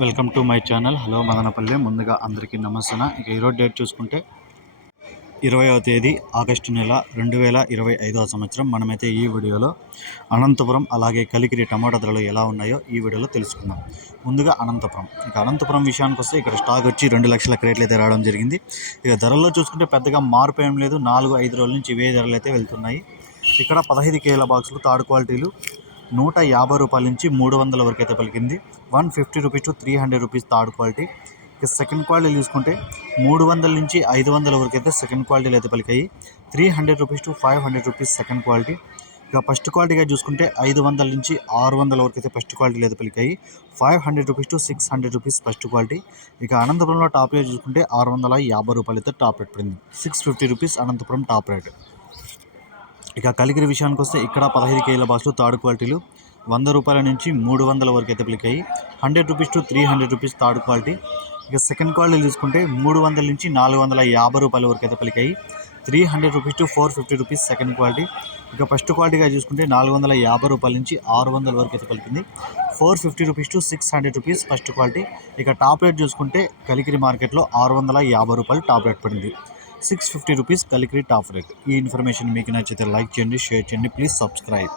Welcome to my channel. Hello Madanapalle. ముందుగా అందరికీ నమస్తే ఇక ఈరోజు డేట్ చూసుకుంటే ఇరవైవ తేదీ ఆగస్టు నెల రెండు వేల ఇరవై ఐదవ సంవత్సరం. మనమైతే ఈ వీడియోలో అనంతపురం అలాగే కలికిరి టమాటా ధరలు ఎలా ఉన్నాయో ఈ వీడియోలో తెలుసుకుందాం. ముందుగా అనంతపురం. ఇక అనంతపురం విషయానికి వస్తే ఇక్కడ స్టాక్ వచ్చి రెండు లక్షల క్రేట్లు అయితే రావడం జరిగింది. ఇక ధరల్లో చూసుకుంటే పెద్దగా మార్పు ఏం లేదు. నాలుగు ఐదు రోజుల నుంచి ఇవే ధరలు అయితే వెళ్తున్నాయి. ఇక్కడ పదహైదు కేల బాక్సులు థర్డ్ క్వాలిటీలు నూట యాభై రూపాయల నుంచి మూడు వందల వరకు అయితే పలికింది. One fifty rupees to three hundred rupees third quality. ఇక సెకండ్ క్వాలిటీ చూసుకుంటే మూడు వందల నుంచి ఐదు వందల వరకు అయితే సెకండ్ క్వాలిటీలు అయితే పలికాయి. Three hundred rupees to five hundred rupees second quality. ఇక ఫస్ట్ క్వాలిటీగా చూసుకుంటే ఐదు వందల నుంచి ఆరు వందల వరకు అయితే ఫస్ట్ క్వాలిటీలు అయితే పలికాయి. Five hundred rupees to six hundred rupees first quality. ఇక అనంతపురంలో టాప్ రేట్ చూసుకుంటే ఆరు వందల యాభై రూపాయలు అయితే టాప్ రేట్ పడింది. Six fifty rupees Anantapuram top rate. ఇక కలిగిరి విషయానికి వస్తే ఇక్కడ పదహైదు కేజీల బాక్సులు థర్డ్ క్వాలిటీలు. వంద రూపాయల నుంచి మూడు వందల వరకు అయితే పలికాయి. Hundred rupees to three hundred rupees third quality. ఇక సెకండ్ క్వాలిటీ చూసుకుంటే మూడు వందల నుంచి నాలుగు వందల యాభై రూపాయల వరకు అయితే పలికాయి. Three hundred rupees to four fifty rupees second quality. ఇక ఫస్ట్ క్వాలిటీగా చూసుకుంటే నాలుగు వందల యాభై రూపాయల నుంచి ఆరు వందల వరకు అయితే పలికింది. Four fifty rupees to six hundred rupees first quality. ఇక టాప్ రేట్ చూసుకుంటే కలికిరి మార్కెట్లో ఆరు వందల యాభై రూపాయలు టాప్ రేట్ పడింది. Six fifty rupees Kalikiri top rate ఈ ఇన్ఫర్మేషన్ మీకు నచ్చితే లైక్ చేయండి షేర్ చేయండి ప్లీజ్ సబ్స్క్రైబ్.